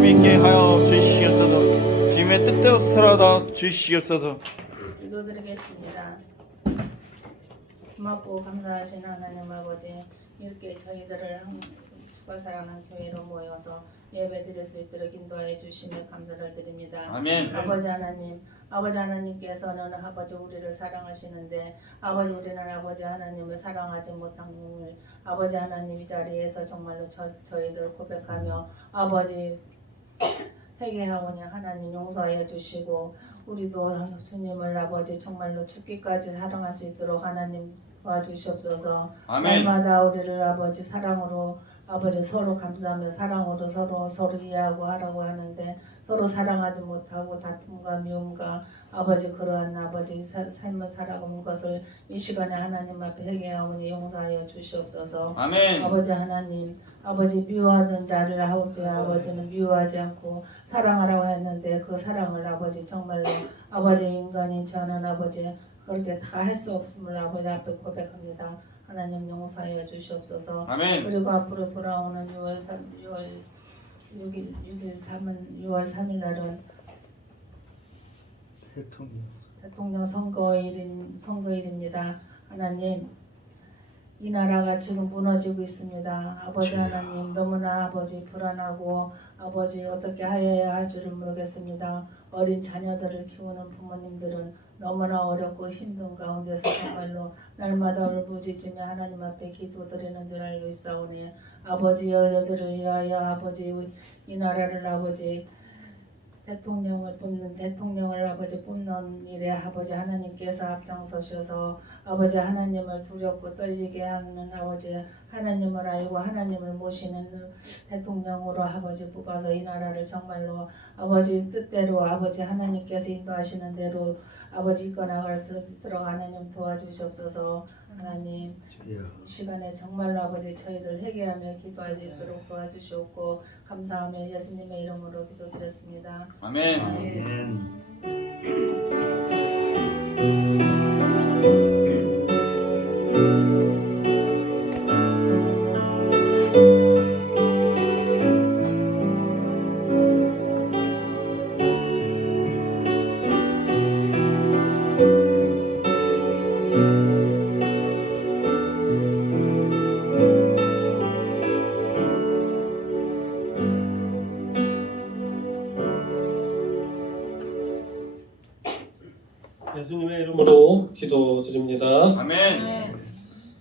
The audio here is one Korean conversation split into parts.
관심 있게 하여 주시옵소서. 주님의 뜻대로 살아다 주시옵소서. 기도드리겠습니다. 고맙고 감사하신 하나님 아버지, 이렇게 저희들을 주가 사랑하는 교회로 모여서 예배 드릴 수 있도록 인도하여 주시며 감사를 드립니다. 아멘. 아버지 하나님께서는 아버지 우리를 사랑하시는데 아버지 우리는 아버지 하나님을 사랑하지 못한 것을 아버지 하나님 이 자리에서 정말로 저희들 고백하며 아버지 회개하오니 하나님 용서해 주시고 우리도 주님을 아버지 정말로 죽기까지 사랑할 수 있도록 하나님 도와주시옵소서. 아멘. 날마다 우리를 아버지 사랑으로 아버지 서로 감사하며 사랑으로 서로 이해하고 하라고 하는데 서로 사랑하지 못하고 다툼과 미움과 아버지 그러한 아버지 삶을 살아가는 것을 이 시간에 하나님 앞에 회개하오니 용서하여 주시옵소서. 아멘. 아버지 하나님 아버지 미워하는 자를 아버지는 미워하지 않고 사랑하라고 했는데 그 사랑을 아버지 정말로 아버지 인간인 저는 아버지 그렇게 다 할 수 없음을 아버지 앞에 고백합니다. 하나님 용서하여 주시옵소서. 아멘. 그리고 앞으로 돌아오는 6월 3일 날은 대통령 선거일입니다. 하나님 이 나라가 지금 무너지고 있습니다. 아버지 하나님 너무나 아버지 불안하고 아버지 어떻게 하여야 할 줄을 모르겠습니다. 어린 자녀들을 키우는 부모님들은 너무나 어렵고 힘든 가운데서 정말로 날마다 울부짖으며 하나님 앞에 기도드리는 줄 알고 있사오니 아버지 여자들을 위하여 아버지 이 나라를 아버지 대통령을 아버지 뽑는 일에 아버지 하나님께서 앞장서셔서 아버지 하나님을 두렵고 떨리게 하는 아버지 하나님을 알고 하나님을 모시는 대통령으로 아버지 뽑아서 이 나라를 정말로 아버지 뜻대로 아버지 하나님께서 인도하시는 대로 아버지 이끌어나갈 수 있도록 하나님 도와주시옵소서. 하나님 이 시간에 정말로 아버지 저희들 회개하며 기도할 수 있도록 도와주시옵고 감사하며 예수님의 이름으로 기도드렸습니다. 아멘. 예수님의 이름으로 기도드립니다. 아멘.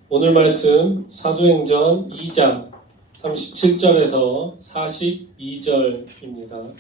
오늘 말씀 사도행전 2장 37절에서 42절입니다.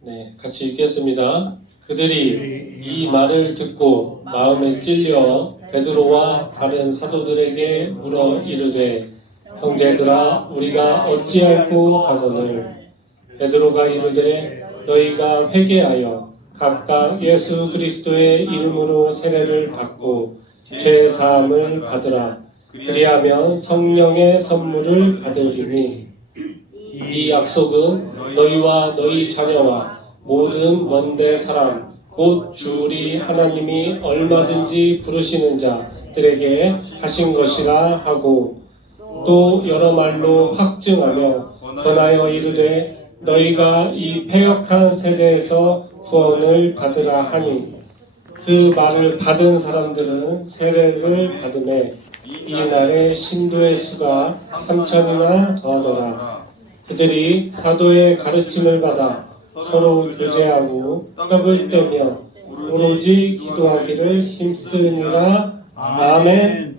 네, 같이 읽겠습니다. 그들이 이 말을 듣고 마음에 찔려 베드로와 다른 사도들에게 물어 이르되 형제들아 우리가 어찌할꼬 하거늘 베드로가 이르되 너희가 회개하여 각각 예수 그리스도의 이름으로 세례를 받고 죄 사함을 받으라. 그리하면 성령의 선물을 받으리니 이 약속은 너희와 너희 자녀와 모든 먼데 사람 곧 주우리 하나님이 얼마든지 부르시는 자들에게 하신 것이라 하고 또 여러 말로 확증하며 권하여 이르되 너희가 이 패역한 세대에서 구원을 받으라 하니 그 말을 받은 사람들은 세례를 받음에 이날에 신도의 수가 3,000이나 더하더라. 그들이 사도의 가르침을 받아 서로 교제하고 떡을 떼며 오로지 기도하기를 힘쓰니라. 아멘.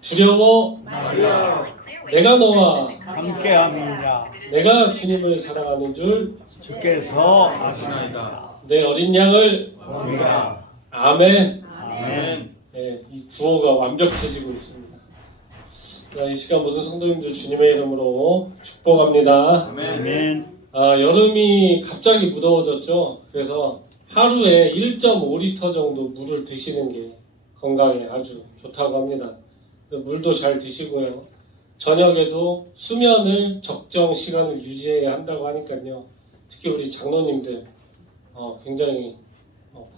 두려워 말라. 내가 너와 함께함이라. 내가 주님을 사랑하는 줄 주께서 아시나이다. 내 어린 양을 우리가 아멘. 아멘. 네, 이 구호가 완벽해지고 있습니다. 이 시간 모든 성도님들 주님의 이름으로 축복합니다. 아멘. 여름이 갑자기 무더워졌죠. 그래서 하루에 1.5리터 정도 물을 드시는 게 건강에 아주 좋다고 합니다. 물도 잘 드시고요. 저녁에도 수면을 적정 시간을 유지해야 한다고 하니까요. 특히 우리 장로님들 굉장히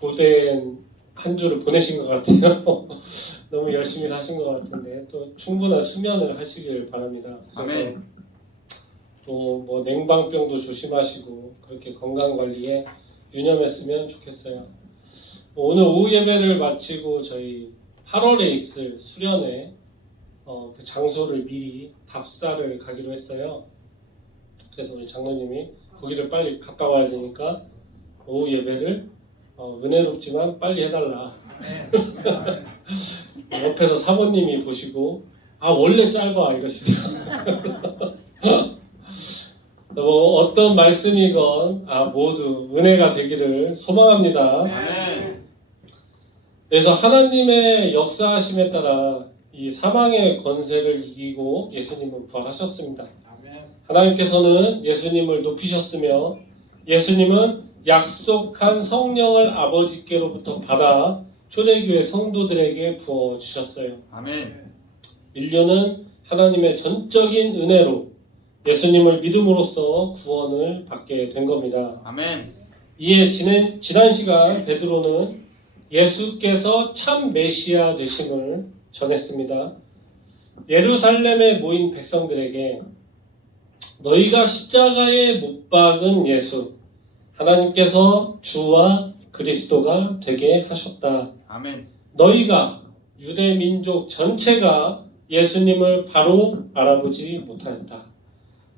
고된 한 주를 보내신 것 같아요. 너무 열심히 사신 것 같은데 또 충분한 수면을 하시길 바랍니다. 그래서 아멘. 또 뭐 냉방병도 조심하시고 그렇게 건강 관리에 유념했으면 좋겠어요. 오늘 오후 예배를 마치고 저희 8월에 있을 수련회 그 장소를 미리 답사를 가기로 했어요. 그래서 우리 장로님이 거기를 빨리 갔다 와야 되니까 오후 예배를 은혜롭지만 빨리 해달라. 옆에서 사모님이 보시고 원래 짧아 이러시더라고요. 어떤 말씀이건 모두 은혜가 되기를 소망합니다. 아멘. 그래서 하나님의 역사하심에 따라 이 사망의 권세를 이기고 예수님은 부활하셨습니다. 하나님께서는 예수님을 높이셨으며 예수님은 약속한 성령을 아버지께로부터 받아 초대교회 성도들에게 부어주셨어요. 아멘. 인류는 하나님의 전적인 은혜로 예수님을 믿음으로써 구원을 받게 된 겁니다. 아멘. 이에 지난 시간 베드로는 예수께서 참 메시아 되심을 전했습니다. 예루살렘에 모인 백성들에게 너희가 십자가에 못 박은 예수, 하나님께서 주와 그리스도가 되게 하셨다. 아멘. 너희가 유대 민족 전체가 예수님을 바로 알아보지 못하였다.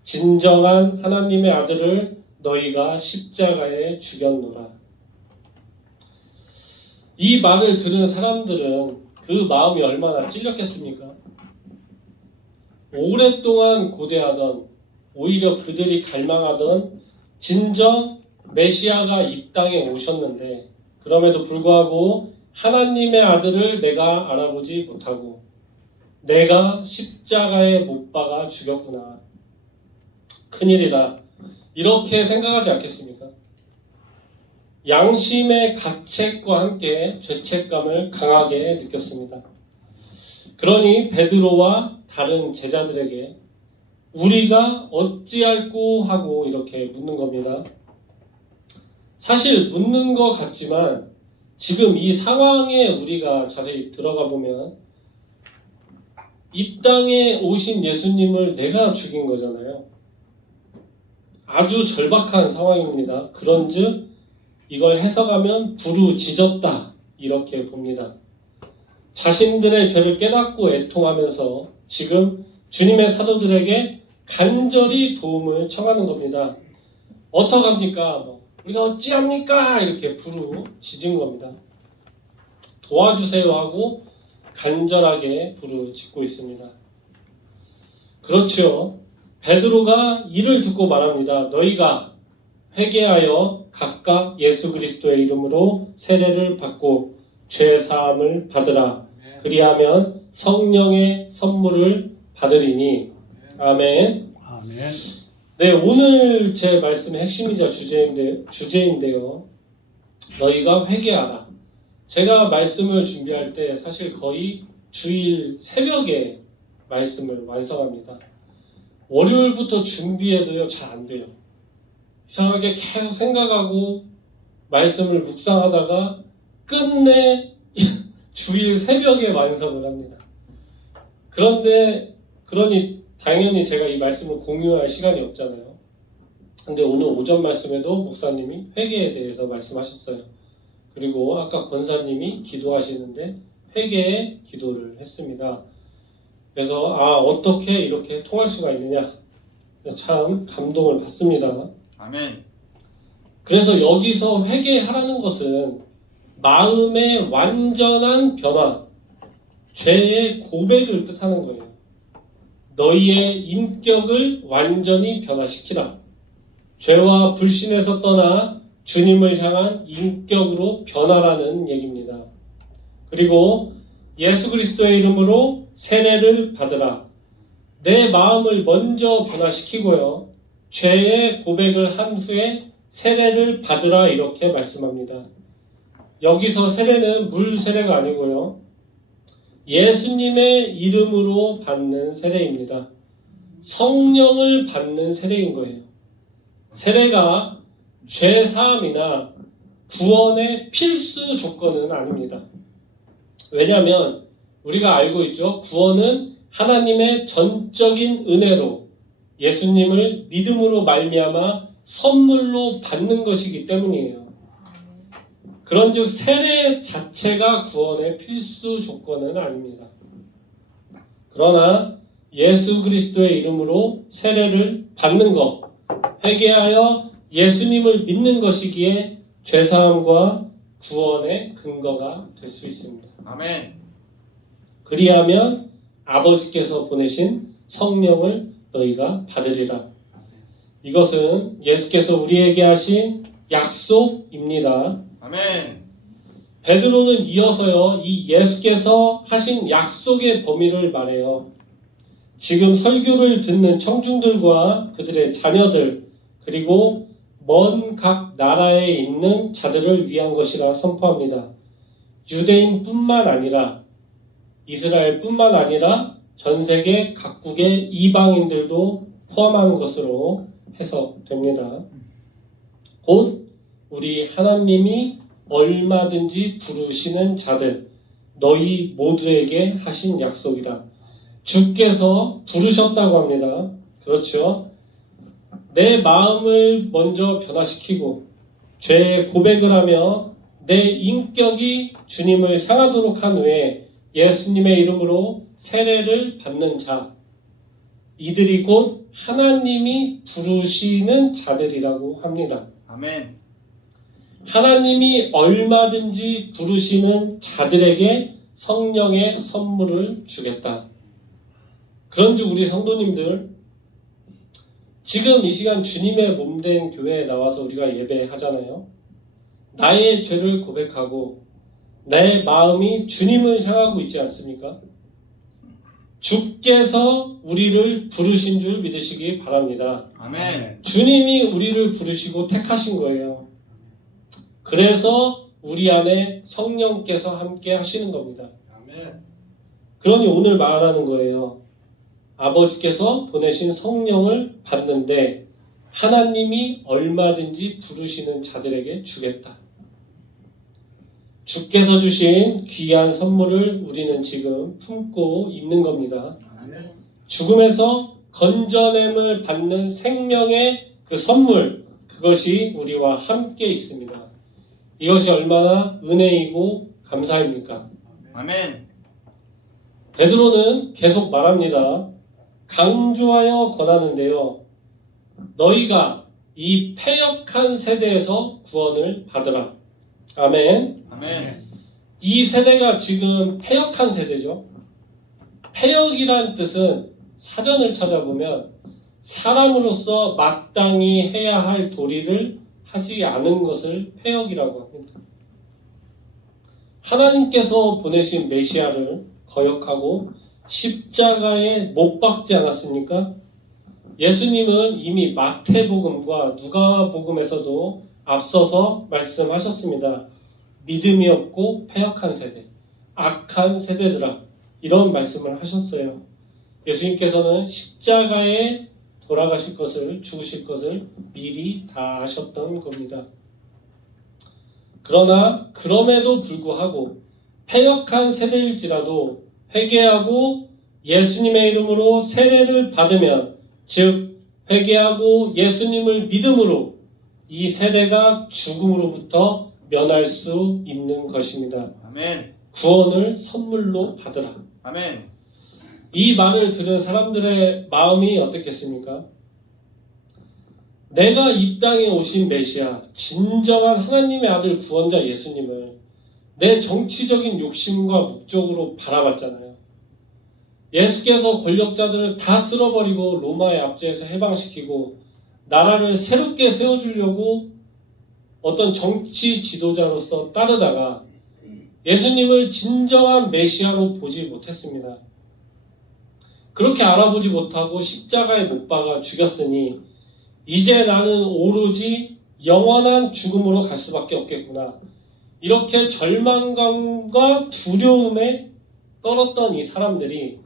진정한 하나님의 아들을 너희가 십자가에 죽였노라. 이 말을 들은 사람들은 그 마음이 얼마나 찔렸겠습니까? 오랫동안 고대하던, 오히려 그들이 갈망하던 진정 메시아가 이 땅에 오셨는데 그럼에도 불구하고 하나님의 아들을 내가 알아보지 못하고 내가 십자가에 못 박아 죽였구나. 큰일이다. 이렇게 생각하지 않겠습니까? 양심의 가책과 함께 죄책감을 강하게 느꼈습니다. 그러니 베드로와 다른 제자들에게 우리가 어찌할꼬 하고 이렇게 묻는 겁니다. 사실 묻는 것 같지만 지금 이 상황에 우리가 자세히 들어가 보면 이 땅에 오신 예수님을 내가 죽인 거잖아요. 아주 절박한 상황입니다. 그런즉 이걸 해석하면 부르짖었다 이렇게 봅니다. 자신들의 죄를 깨닫고 애통하면서 지금 주님의 사도들에게 간절히 도움을 청하는 겁니다. 어떡합니까? 우리가 어찌합니까? 이렇게 부르짖은 겁니다. 도와주세요 하고 간절하게 부르짖고 있습니다. 그렇죠. 베드로가 이를 듣고 말합니다. 너희가 회개하여 각각 예수 그리스도의 이름으로 세례를 받고 죄 사함을 받으라. 그리하면 성령의 선물을 받으리니. 아멘. 아멘. 네, 오늘 제 말씀의 핵심이자 주제인데요. 너희가 회개하라. 제가 말씀을 준비할 때 사실 거의 주일 새벽에 말씀을 완성합니다. 월요일부터 준비해도요, 잘 안 돼요. 이상하게 계속 생각하고 말씀을 묵상하다가 끝내 주일 새벽에 완성을 합니다. 그러니 당연히 제가 이 말씀을 공유할 시간이 없잖아요. 근데 오늘 오전 말씀에도 목사님이 회개에 대해서 말씀하셨어요. 그리고 아까 권사님이 기도하시는데 회개의 기도를 했습니다. 그래서 어떻게 이렇게 통할 수가 있느냐, 참 감동을 받습니다. 아멘. 그래서 여기서 회개하라는 것은 마음의 완전한 변화, 죄의 고백을 뜻하는 거예요. 너희의 인격을 완전히 변화시키라. 죄와 불신에서 떠나 주님을 향한 인격으로 변화라는 얘기입니다. 그리고 예수 그리스도의 이름으로 세례를 받으라. 내 마음을 먼저 변화시키고요. 죄의 고백을 한 후에 세례를 받으라 이렇게 말씀합니다. 여기서 세례는 물 세례가 아니고요. 예수님의 이름으로 받는 세례입니다. 성령을 받는 세례인 거예요. 세례가 죄 사함이나 구원의 필수 조건은 아닙니다. 왜냐하면 우리가 알고 있죠. 구원은 하나님의 전적인 은혜로 예수님을 믿음으로 말미암아 선물로 받는 것이기 때문이에요. 그런즉 세례 자체가 구원의 필수 조건은 아닙니다. 그러나 예수 그리스도의 이름으로 세례를 받는 것, 회개하여 예수님을 믿는 것이기에 죄사함과 구원의 근거가 될 수 있습니다. 아멘. 그리하면 아버지께서 보내신 성령을 너희가 받으리라. 이것은 예수께서 우리에게 하신 약속입니다. 아멘. 베드로는 이어서요, 이 예수께서 하신 약속의 범위를 말해요. 지금 설교를 듣는 청중들과 그들의 자녀들, 그리고 먼 각 나라에 있는 자들을 위한 것이라 선포합니다. 유대인뿐만 아니라 이스라엘뿐만 아니라 전 세계 각국의 이방인들도 포함하는 것으로 해석됩니다. 곧 우리 하나님이 얼마든지 부르시는 자들, 너희 모두에게 하신 약속이라. 주께서 부르셨다고 합니다. 그렇죠? 내 마음을 먼저 변화시키고 죄의 고백을 하며 내 인격이 주님을 향하도록 한 후에 예수님의 이름으로 세례를 받는 자, 이들이 곧 하나님이 부르시는 자들이라고 합니다. 아멘. 하나님이 얼마든지 부르시는 자들에게 성령의 선물을 주겠다. 그런즉 우리 성도님들, 지금 이 시간 주님의 몸된 교회에 나와서 우리가 예배하잖아요. 나의 죄를 고백하고 내 마음이 주님을 향하고 있지 않습니까? 주께서 우리를 부르신 줄 믿으시기 바랍니다. 아멘. 주님이 우리를 부르시고 택하신 거예요. 그래서 우리 안에 성령께서 함께 하시는 겁니다. 그러니 오늘 말하는 거예요. 아버지께서 보내신 성령을 받는데 하나님이 얼마든지 부르시는 자들에게 주겠다. 주께서 주신 귀한 선물을 우리는 지금 품고 있는 겁니다. 죽음에서 건져냄을 받는 생명의 그 선물, 그것이 우리와 함께 있습니다. 이것이 얼마나 은혜이고 감사입니까? 아멘. 베드로는 계속 말합니다. 강조하여 권하는데요. 너희가 이 패역한 세대에서 구원을 받으라. 아멘. 아멘. 이 세대가 지금 패역한 세대죠. 패역이란 뜻은 사전을 찾아보면 사람으로서 마땅히 해야 할 도리를 하지 않은 것을 패역이라고 합니다. 하나님께서 보내신 메시아를 거역하고 십자가에 못 박지 않았습니까? 예수님은 이미 마태복음과 누가복음에서도 앞서서 말씀하셨습니다. 믿음이 없고 패역한 세대, 악한 세대들아, 이런 말씀을 하셨어요. 예수님께서는 십자가에 돌아가실 것을, 죽으실 것을 미리 다 아셨던 겁니다. 그러나 그럼에도 불구하고 패역한 세대일지라도 회개하고 예수님의 이름으로 세례를 받으면, 즉 회개하고 예수님을 믿음으로 이 세대가 죽음으로부터 면할 수 있는 것입니다. 아멘. 구원을 선물로 받으라. 아멘. 이 말을 들은 사람들의 마음이 어떻겠습니까? 내가 이 땅에 오신 메시아, 진정한 하나님의 아들 구원자 예수님을 내 정치적인 욕심과 목적으로 바라봤잖아요. 예수께서 권력자들을 다 쓸어버리고 로마의 압제에서 해방시키고 나라를 새롭게 세워주려고 어떤 정치 지도자로서 따르다가 예수님을 진정한 메시아로 보지 못했습니다. 그렇게 알아보지 못하고 십자가에 못 박아 죽였으니 이제 나는 오로지 영원한 죽음으로 갈 수밖에 없겠구나. 이렇게 절망감과 두려움에 떨었던 이 사람들이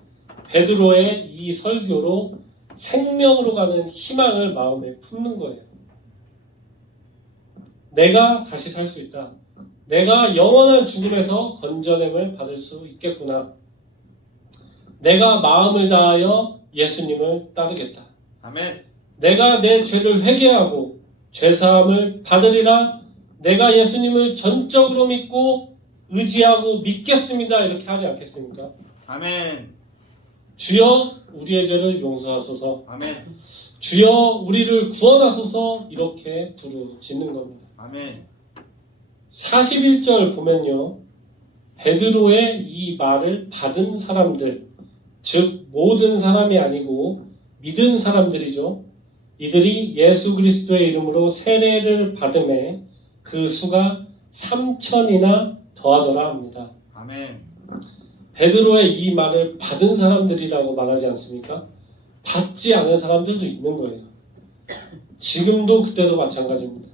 베드로의 이 설교로 생명으로 가는 희망을 마음에 품는 거예요. 내가 다시 살 수 있다. 내가 영원한 죽음에서 건져냄을 받을 수 있겠구나. 내가 마음을 다하여 예수님을 따르겠다. 아멘. 내가 내 죄를 회개하고 죄사함을 받으리라. 내가 예수님을 전적으로 믿고 의지하고 믿겠습니다. 이렇게 하지 않겠습니까? 아멘. 주여 우리의 죄를 용서하소서. 아멘. 주여 우리를 구원하소서. 이렇게 부르짖는 겁니다. 아멘. 41절 보면요. 베드로의 이 말을 받은 사람들, 즉 모든 사람이 아니고 믿은 사람들이죠. 이들이 예수 그리스도의 이름으로 세례를 받음에 그 수가 3,000이나 더하더라 합니다. 아멘. 베드로의 이 말을 받은 사람들이라고 말하지 않습니까? 받지 않은 사람들도 있는 거예요. 지금도 그때도 마찬가지입니다.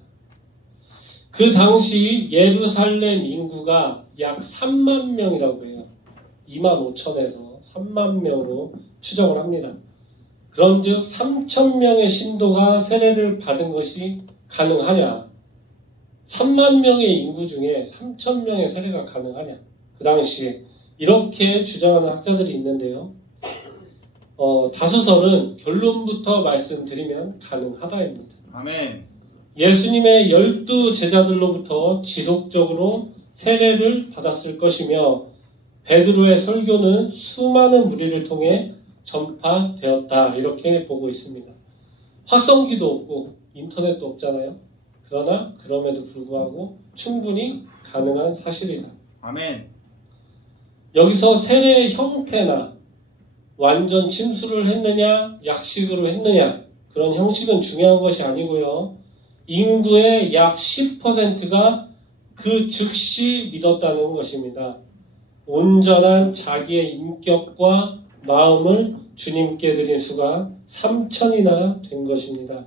그 당시 예루살렘 인구가 약 3만 명이라고 해요. 2만 5천에서 3만 명으로 추정을 합니다. 그런즉 3천 명의 신도가 세례를 받은 것이 가능하냐? 3만 명의 인구 중에 3천 명의 세례가 가능하냐? 그 당시에 이렇게 주장하는 학자들이 있는데요. 다수설은 결론부터 말씀드리면 가능하다입니다. 아멘. 예수님의 12 제자들로부터 지속적으로 세례를 받았을 것이며 베드로의 설교는 수많은 무리를 통해 전파되었다. 이렇게 보고 있습니다. 확성기도 없고 인터넷도 없잖아요. 그러나 그럼에도 불구하고 충분히 가능한 사실이다. 아멘. 여기서 세례의 형태나 완전 침수를 했느냐 약식으로 했느냐 그런 형식은 중요한 것이 아니고요. 인구의 약 10%가 그 즉시 믿었다는 것입니다. 온전한 자기의 인격과 마음을 주님께 드린 수가 3,000이나 된 것입니다.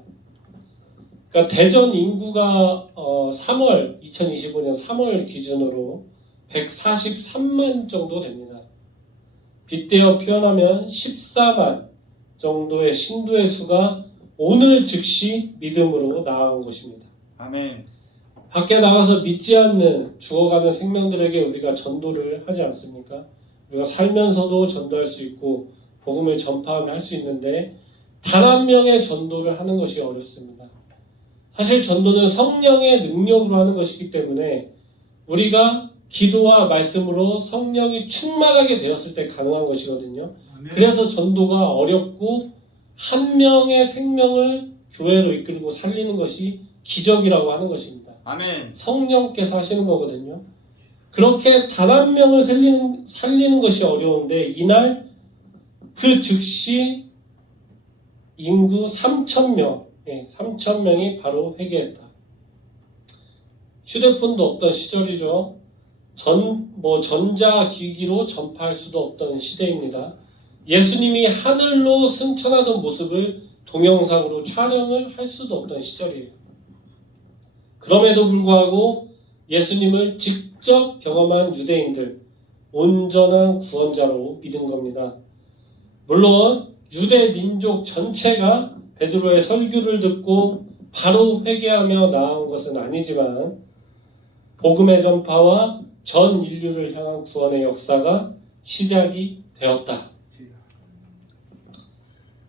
그러니까 대전 인구가 2025년 3월 기준으로 143만 정도 됩니다. 빗대어 표현하면 14만 정도의 신도의 수가 오늘 즉시 믿음으로 나아간 것입니다. 아멘. 밖에 나가서 믿지 않는 죽어가는 생명들에게 우리가 전도를 하지 않습니까? 우리가 살면서도 전도할 수 있고 복음을 전파하며 할 수 있는데 단 한 명의 전도를 하는 것이 어렵습니다. 사실 전도는 성령의 능력으로 하는 것이기 때문에 우리가 기도와 말씀으로 성령이 충만하게 되었을 때 가능한 것이거든요. 그래서 전도가 어렵고 한 명의 생명을 교회로 이끌고 살리는 것이 기적이라고 하는 것입니다. 아멘. 성령께서 하시는 거거든요. 그렇게 단 한 명을 살리는 것이 어려운데 이날 그 즉시 인구 3,000명, 3,000명이 바로 회개했다. 휴대폰도 없던 시절이죠. 전자기기로 전파할 수도 없던 시대입니다. 예수님이 하늘로 승천하던 모습을 동영상으로 촬영을 할 수도 없던 시절이에요. 그럼에도 불구하고 예수님을 직접 경험한 유대인들, 온전한 구원자로 믿은 겁니다. 물론 유대 민족 전체가 베드로의 설교를 듣고 바로 회개하며 나아온 것은 아니지만 복음의 전파와 전 인류를 향한 구원의 역사가 시작이 되었다.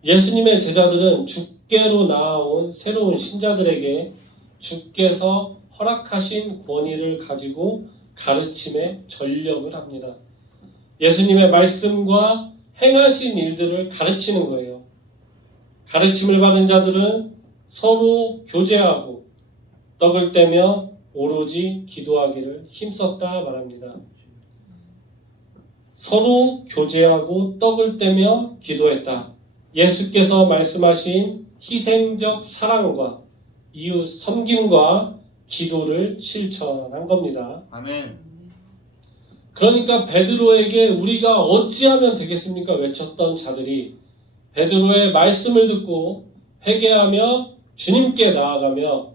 예수님의 제자들은 주께로 나아온 새로운 신자들에게 주께서 허락하신 권위를 가지고 가르침에 전력을 합니다. 예수님의 말씀과 행하신 일들을 가르치는 거예요. 가르침을 받은 자들은 서로 교제하고 떡을 떼며 오로지 기도하기를 힘썼다 말합니다. 서로 교제하고 떡을 떼며 기도했다. 예수께서 말씀하신 희생적 사랑과 이웃 섬김과 기도를 실천한 겁니다. 아멘. 그러니까 베드로에게 우리가 어찌하면 되겠습니까? 외쳤던 자들이 베드로의 말씀을 듣고 회개하며 주님께 나아가며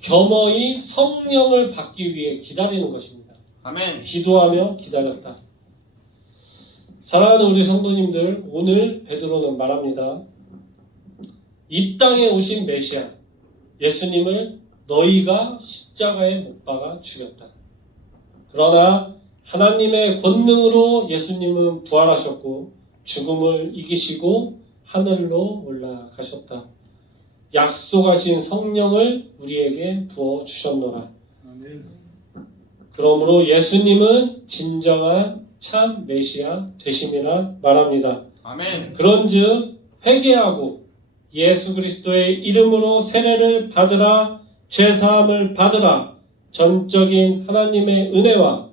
겸허히 성령을 받기 위해 기다리는 것입니다. 아멘. 기도하며 기다렸다. 사랑하는 우리 성도님들, 오늘 베드로는 말합니다. 이 땅에 오신 메시아 예수님을 너희가 십자가에 못 박아 죽였다. 그러나 하나님의 권능으로 예수님은 부활하셨고 죽음을 이기시고 하늘로 올라가셨다. 약속하신 성령을 우리에게 부어 주셨노라. 그러므로 예수님은 진정한 참 메시아 되심이라 말합니다. 아멘. 그런즉 회개하고 예수 그리스도의 이름으로 세례를 받으라. 죄사함을 받으라. 전적인 하나님의 은혜와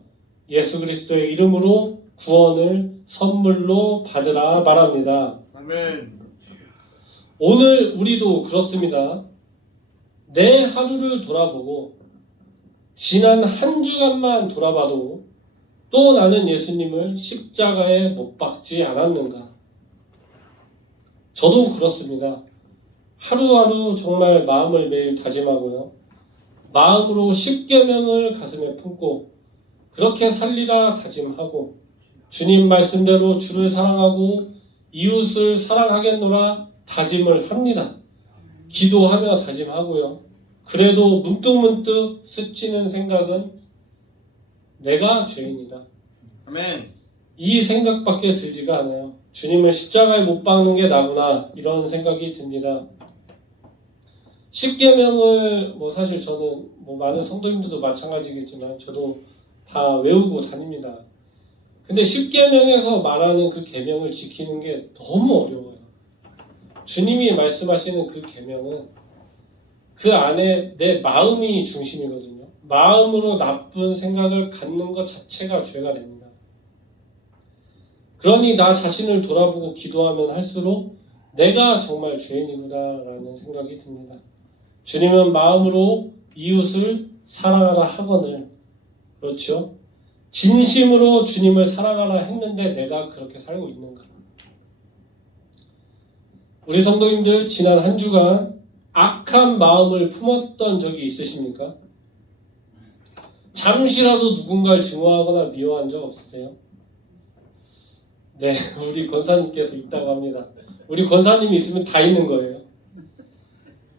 예수 그리스도의 이름으로 구원을 선물로 받으라 말합니다. 아멘. 오늘 우리도 그렇습니다. 내 하루를 돌아보고 지난 한 주간만 돌아봐도 또 나는 예수님을 십자가에 못 박지 않았는가? 저도 그렇습니다. 하루하루 정말 마음을 매일 다짐하고요. 마음으로 십계명을 가슴에 품고 그렇게 살리라 다짐하고 주님 말씀대로 주를 사랑하고 이웃을 사랑하겠노라 다짐을 합니다. 기도하며 다짐하고요. 그래도 문득문득 스치는 생각은 내가 죄인이다. 아멘. 이 생각밖에 들지가 않아요. 주님을 십자가에 못 박는 게 나구나 이런 생각이 듭니다. 십계명을 사실 저는 많은 성도님들도 마찬가지겠지만 저도 다 외우고 다닙니다. 근데 십계명에서 말하는 그 계명을 지키는 게 너무 어려워요. 주님이 말씀하시는 그 계명은 그 안에 내 마음이 중심이거든요. 마음으로 나쁜 생각을 갖는 것 자체가 죄가 됩니다. 그러니 나 자신을 돌아보고 기도하면 할수록 내가 정말 죄인이구나라는 생각이 듭니다. 주님은 마음으로 이웃을 사랑하라 하거늘, 그렇죠? 진심으로 주님을 사랑하라 했는데 내가 그렇게 살고 있는가? 우리 성도님들 지난 한 주간 악한 마음을 품었던 적이 있으십니까? 잠시라도 누군가를 증오하거나 미워한 적 없으세요? 네, 우리 권사님께서 있다고 합니다. 우리 권사님이 있으면 다 있는 거예요.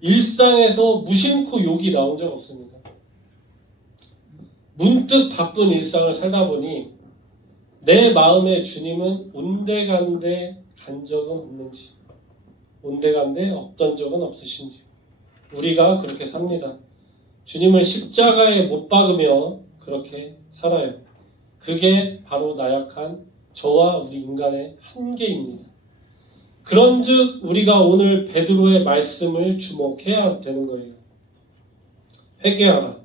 일상에서 무심코 욕이 나온 적 없습니다. 문득 바쁜 일상을 살다 보니 내 마음에 주님은 온데간데 간 적은 없는지, 온데간데 없던 적은 없으신지 우리가 그렇게 삽니다. 주님을 십자가에 못 박으며 그렇게 살아요. 그게 바로 나약한 저와 우리 인간의 한계입니다. 그런즉 우리가 오늘 베드로의 말씀을 주목해야 되는 거예요. 회개하라.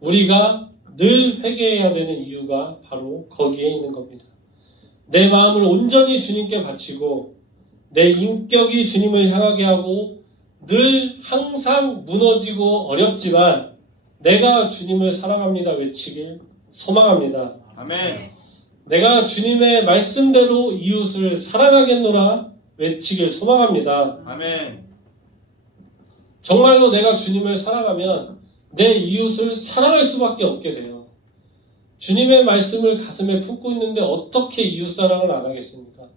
우리가 늘 회개해야 되는 이유가 바로 거기에 있는 겁니다. 내 마음을 온전히 주님께 바치고 내 인격이 주님을 향하게 하고 늘 항상 무너지고 어렵지만 내가 주님을 사랑합니다 외치길 소망합니다. 아멘. 내가 주님의 말씀대로 이웃을 사랑하겠노라 외치길 소망합니다. 아멘. 정말로 내가 주님을 사랑하면 내 이웃을 사랑할 수밖에 없게 돼요. 주님의 말씀을 가슴에 품고 있는데 어떻게 이웃 사랑을 안 하겠습니까?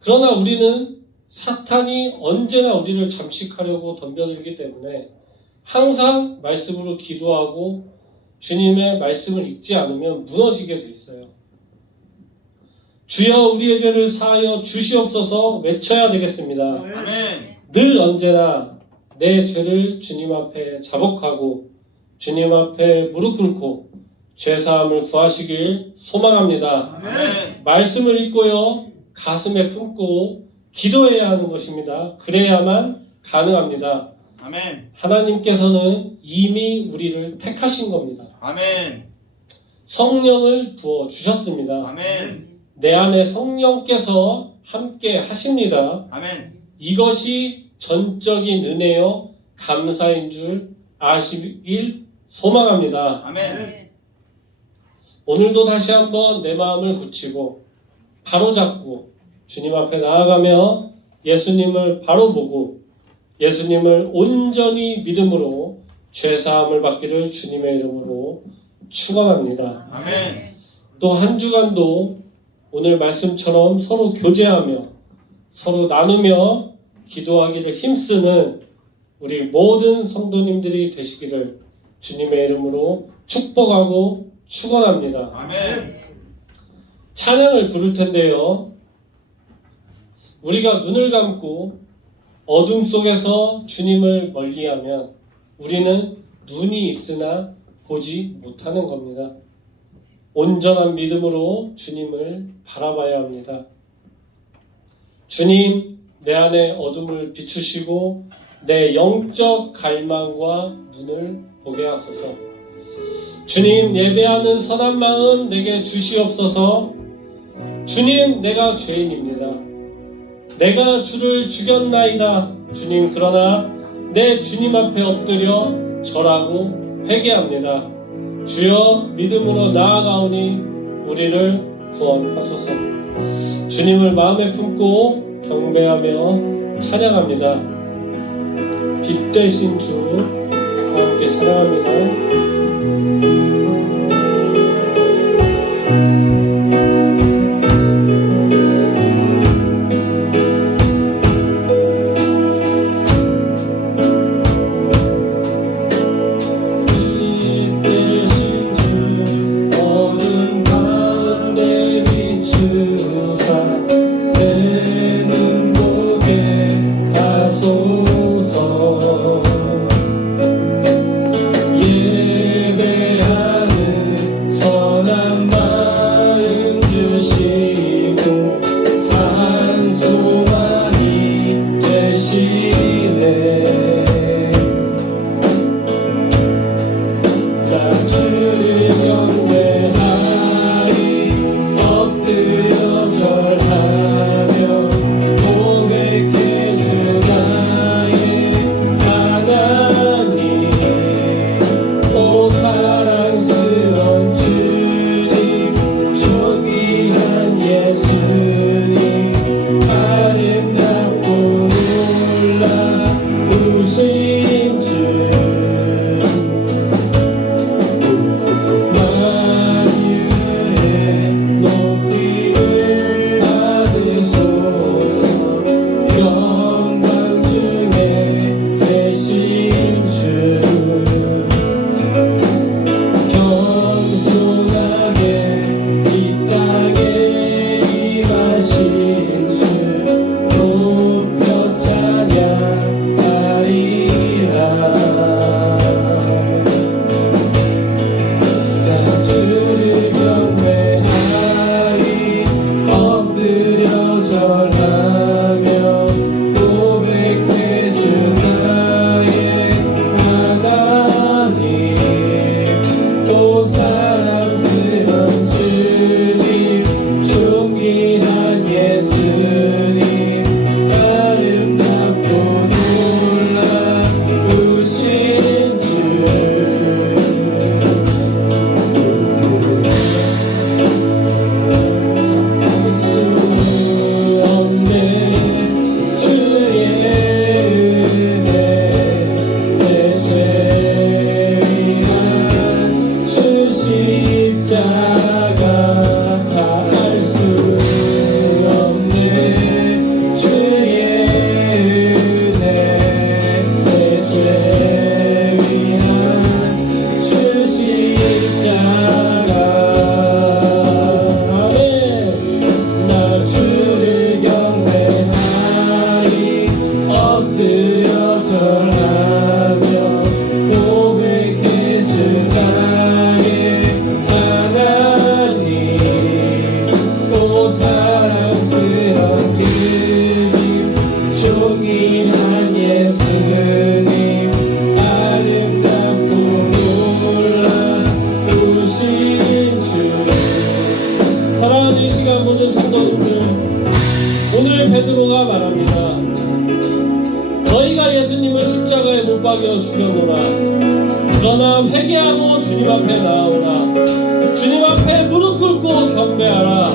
그러나 우리는 사탄이 언제나 우리를 잠식하려고 덤벼들기 때문에 항상 말씀으로 기도하고 주님의 말씀을 읽지 않으면 무너지게 돼 있어요. 주여 우리의 죄를 사하여 주시옵소서 외쳐야 되겠습니다. 아멘. 늘 언제나 내 죄를 주님 앞에 자복하고 주님 앞에 무릎 꿇고 죄사함을 구하시길 소망합니다. 아멘. 말씀을 읽고요 가슴에 품고 기도해야 하는 것입니다. 그래야만 가능합니다. 아멘. 하나님께서는 이미 우리를 택하신 겁니다. 아멘. 성령을 부어 주셨습니다. 아멘. 내 안에 성령께서 함께 하십니다. 아멘. 이것이 전적인 은혜요 감사인 줄 아시길 소망합니다. 아멘. 오늘도 다시 한번 내 마음을 굳히고 바로잡고 주님 앞에 나아가며 예수님을 바로 보고 예수님을 온전히 믿음으로 죄사함을 받기를 주님의 이름으로 축원합니다. 아멘. 또 한 주간도 오늘 말씀처럼 서로 교제하며 서로 나누며 기도하기를 힘쓰는 우리 모든 성도님들이 되시기를 주님의 이름으로 축복하고 축원합니다. 아멘. 찬양을 부를 텐데요. 우리가 눈을 감고 어둠 속에서 주님을 멀리하면 우리는 눈이 있으나 보지 못하는 겁니다. 온전한 믿음으로 주님을 바라봐야 합니다. 주님, 내 안에 어둠을 비추시고 내 영적 갈망과 눈을 보게 하소서. 주님, 예배하는 선한 마음 내게 주시옵소서. 주님, 내가 죄인입니다. 내가 주를 죽였나이다. 주님, 그러나 내 주님 앞에 엎드려 절하고 회개합니다. 주여, 믿음으로 나아가오니 우리를 구원하소서. 주님을 마음에 품고 경배하며 찬양합니다. 빛 되신 주 함께 찬양합니다. 베드로가 말합니다. 너희가 예수님을 십자가에 못 박여 죽여놓으라. 그러나 회개하고 주님 앞에 나아오라. 주님 앞에 무릎 꿇고 경배하라.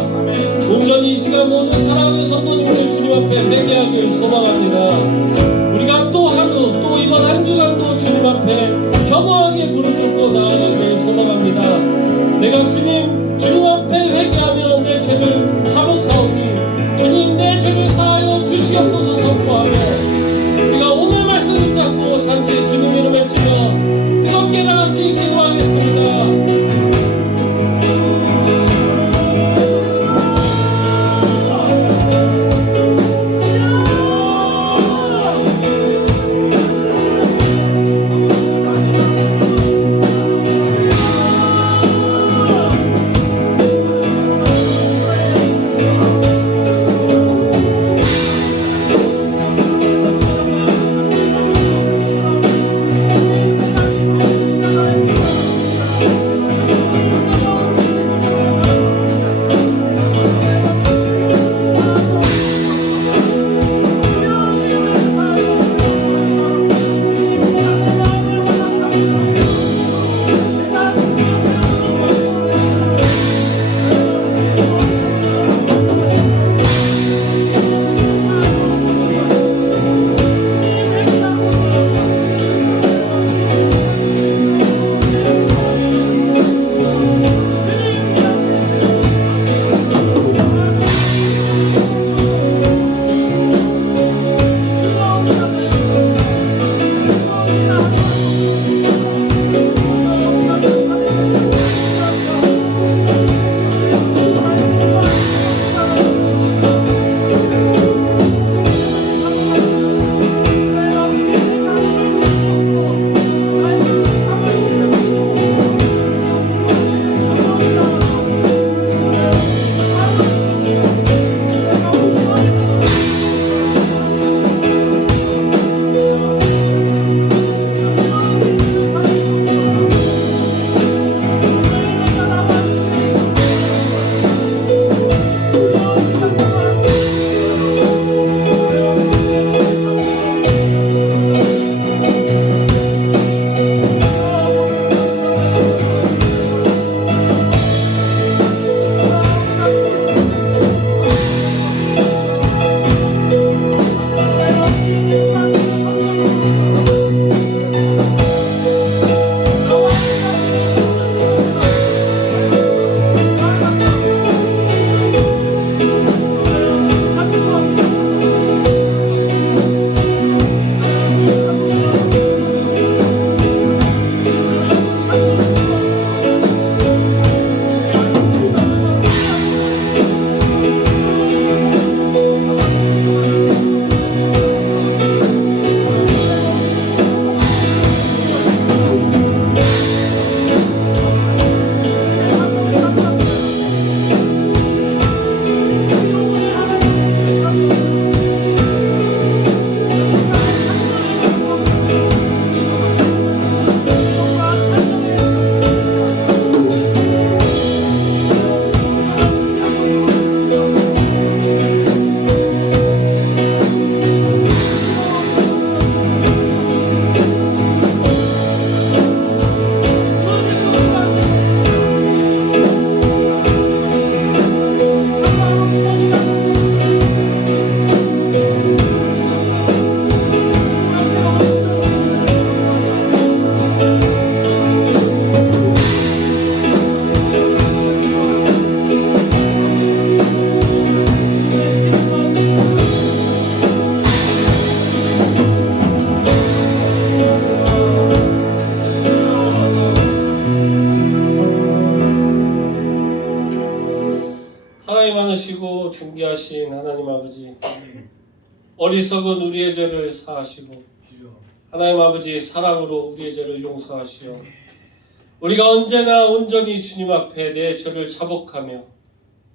온전히 이 시간 모든 사랑하는 성도님들 주님 앞에 회개하길 소망합니다. 우리가 또 하루 또 이번 한 주간도 주님 앞에 겸허하게 무릎 꿇고 나아가길 소망합니다. 내가 주님 앞에 회개하며 내 죄를 자복하오니 주님 내 죄를 사하여 주시옵소서 선포하며 우리가 오늘 말씀 붙잡고 잠시 주님 이름 외치며 뜨겁게 다같이 기도하겠습니다. 사랑이 많으시고 존귀하신 하나님 아버지, 어리석은 우리의 죄를 사하시고 하나님 아버지 사랑으로 우리의 죄를 용서하시어 우리가 언제나 온전히 주님 앞에 내 죄를 자복하며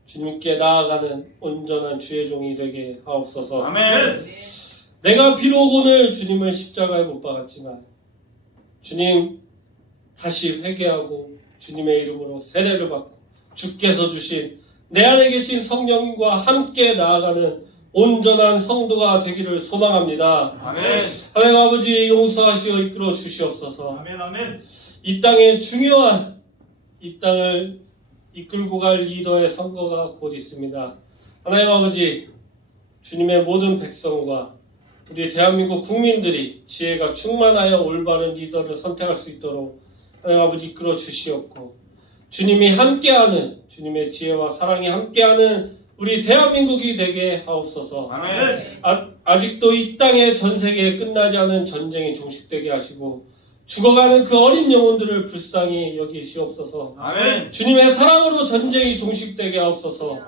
주님께 나아가는 온전한 주의 종이 되게 하옵소서. 아멘. 내가 비록 오늘 주님을 십자가에 못 박았지만 주님 다시 회개하고 주님의 이름으로 세례를 받고 주께서 주신 내 안에 계신 성령님과 함께 나아가는 온전한 성도가 되기를 소망합니다. 아멘. 하나님 아버지 용서하시어 이끌어 주시옵소서. 아멘. 아멘. 이 땅에 중요한 이 땅을 이끌고 갈 리더의 선거가 곧 있습니다. 하나님 아버지 주님의 모든 백성과 우리 대한민국 국민들이 지혜가 충만하여 올바른 리더를 선택할 수 있도록 하나님 아버지 이끌어 주시옵고 주님이 함께하는 주님의 지혜와 사랑이 함께하는 우리 대한민국이 되게 하옵소서. 아멘. 아직도 이 땅의 전 세계에 끝나지 않은 전쟁이 종식되게 하시고 죽어가는 그 어린 영혼들을 불쌍히 여기시옵소서. 아멘. 주님의 사랑으로 전쟁이 종식되게 하옵소서.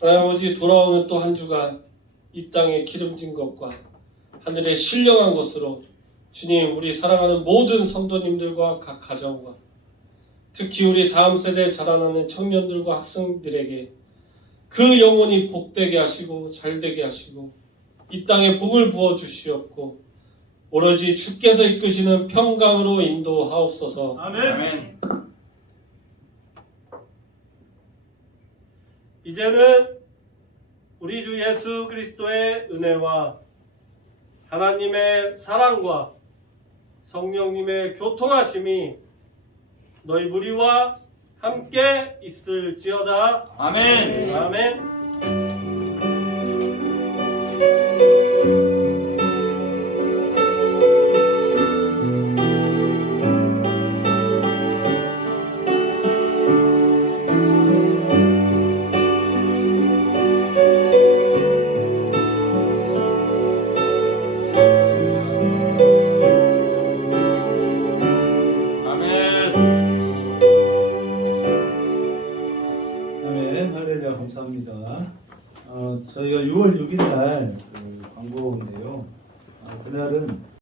하나님 아버지 돌아오는 또 한 주간 이 땅에 기름진 것과 하늘에 신령한 것으로 주님 우리 사랑하는 모든 성도님들과 각 가정과 특히 우리 다음 세대에 자라나는 청년들과 학생들에게 그 영혼이 복되게 하시고 잘되게 하시고 이 땅에 복을 부어 주시옵고 오로지 주께서 이끄시는 평강으로 인도하옵소서. 아멘. 이제는 우리 주 예수 그리스도의 은혜와 하나님의 사랑과 성령님의 교통하심이 너희 무리와 함께 있을지어다. 아멘. 아멘. 아멘, 할렐루야, 감사합니다. 저희가 6월 6일 날 광고인데요. 그날은